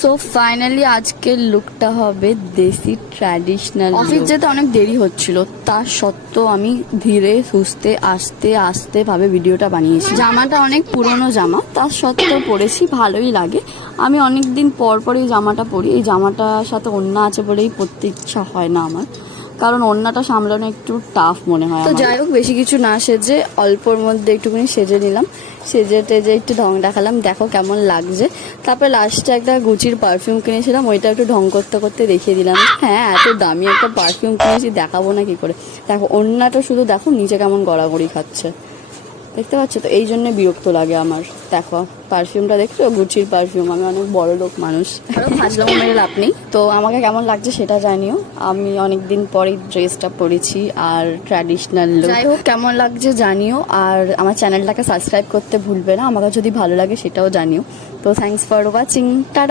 So finally আজকের লুকটা হবে দেশি ট্র্যাডিশনাল। অফিস যেতে অনেক দেরি হচ্ছিল, তা সত্ত্বেও আমি ধীরে সুস্থে আস্তে আস্তে ভাবে ভিডিওটা বানিয়েছি। জামাটা অনেক পুরনো জামা, তা সত্ত্বেও পরেছি, ভালোই লাগে। আমি অনেক দিন পর পর এই জামাটা পরি। এই জামাটার সাথে ওড়না আছে বলেই পরতে ইচ্ছা হয় না আমার, কারণ ওড়নাটা সামলানো একটু টাফ মনে হয়। তো যাই হোক, বেশি কিছু না সেজে অল্পর মধ্যে একটুখানি সেজে নিলাম, সেজে টেজে একটু ঢং দেখালাম, দেখো কেমন লাগছে। তারপরে লাস্টে একটা গুচির পারফিউম কিনেছিলাম, ওইটা একটু ঢং করতে করতে দেখিয়ে দিলাম। হ্যাঁ, এত দামি একটা পারফিউম কিনেছি, দেখাবো না কি করে। দেখো ওড়নাটা শুধু দেখো নিচে কেমন গড়াগড়ি খাচ্ছে, দেখতে পাচ্ছ তো? এই জন্য বিরক্ত লাগে আমার। দেখো পারফিউমটা দেখছো, গুচির পারফিউম। আমি অনেক বড় লোক মানুষ, আরও ফাজলাম মেরে লাভ নেই। তো আমাকে কেমন লাগছে সেটা জানিও। আমি অনেকদিন পরেই ড্রেসটা পরেছি আর ট্র্যাডিশনাল লুক। যাই হোক, কেমন লাগছে জানিও, আর আমার চ্যানেলটাকে সাবস্ক্রাইব করতে ভুলবে না। আমাকে যদি ভালো লাগে সেটাও জানিও। তো থ্যাঙ্কস ফর ওয়াচিং, টাটা।